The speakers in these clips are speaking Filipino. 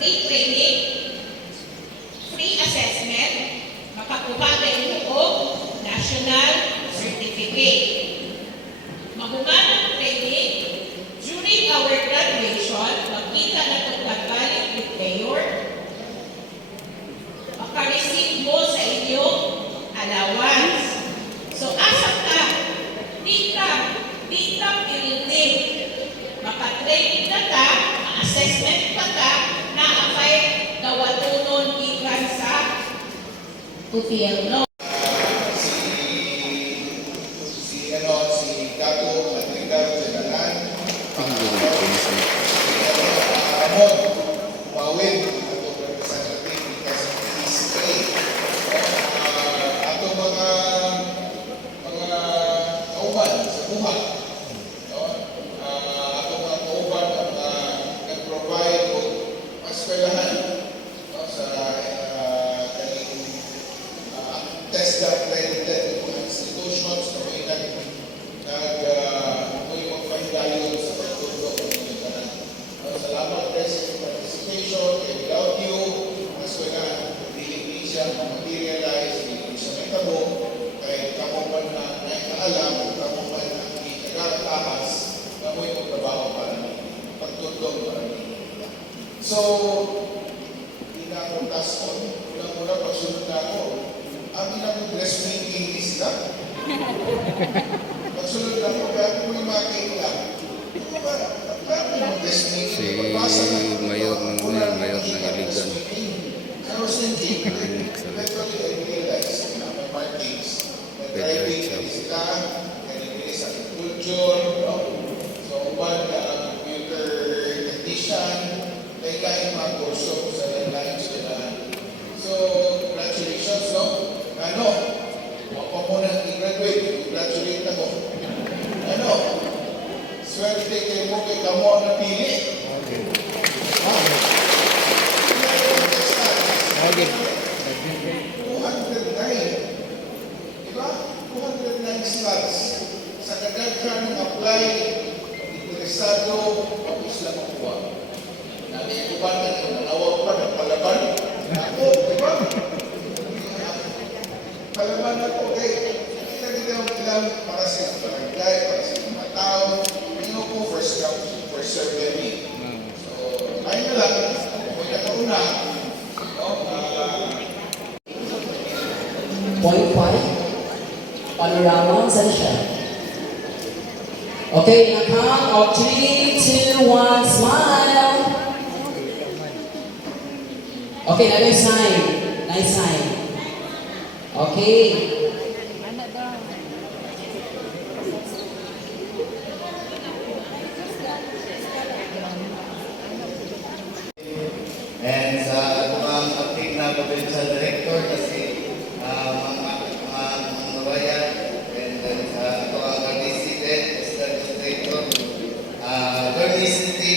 free training, free assessment, makakuha kayo og national certificate. Mahumanang training, during our graduation, magkita na itong pag-valid with mayor, makareceive mo sa inyong allowance. So, asa ka? Di ka i-redeem. Makatraining na ka, ma-assessment pa ka, na-apply gawatunon ikan sa gobyerno. Si Dato Madrigal Jagalan, Mawin, atong representative because PCA. Atong mga kauban sa buhat. Atong mga kauban ang nag-provide o eskwelahan sa kaning TESDA-accredited institutions na may magpahigayon sa pagtulog ng mga kanan. Salamat guys sa participation. Without you, mas wala, hindi siya materialize, hindi siya may tabo, kahit kamupan na naikaalam, kamupan na ikagakahas, na mo'y magtrabaho para ni pagtulog para ni. So, hindi na akong task on. Mula-mula pagsunod na ako, amin akong dressmaking is that. Pagsunod na ako, kaya kung may mga kailang, si Mayor ng Iligan. I was thinking, eventually I realized na may markings. Driving sila, kanina sa agriculture, so uban na computer technician, lain-lain mga kurso sa lain-lain sila. So, congratulations, no? Ano? Wako mo na i-graduate, i-graduate ako. Ano? Swerte kayo mo kay kamo na pili. Okay. 209. Diba? 209 slots. Sa kagagkan ng apply, interesado, pag sila makuha. Nabi ko ba na nanawag pa ng palaban? Ako, diba? Palaban ako, okay. Kita ilang para sa barangay, para sa mga tao. Tingnan ko, first come, first serve kami. So, ayun na lang. Kung nakauna, Point 5, panorama session. Okay, na count of 3, 2, 1, smile. Okay, nice sign. Nice sign. Okay. And sa mga acting na provincial director kasi mga bayan and then sa ito ang Garnisite, Administrator, Garnisite,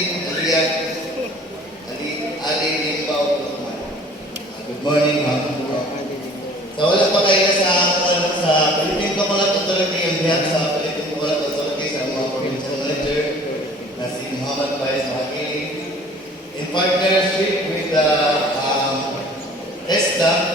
Ali Limbaw. Good morning, ma'am. So wala pa kayo sa Philippine Coconut Authority ang biyak sa Philippine Coconut Authority sa mga provincial manager na si Muhammad Faiz Mahagili in partnership with the TESDA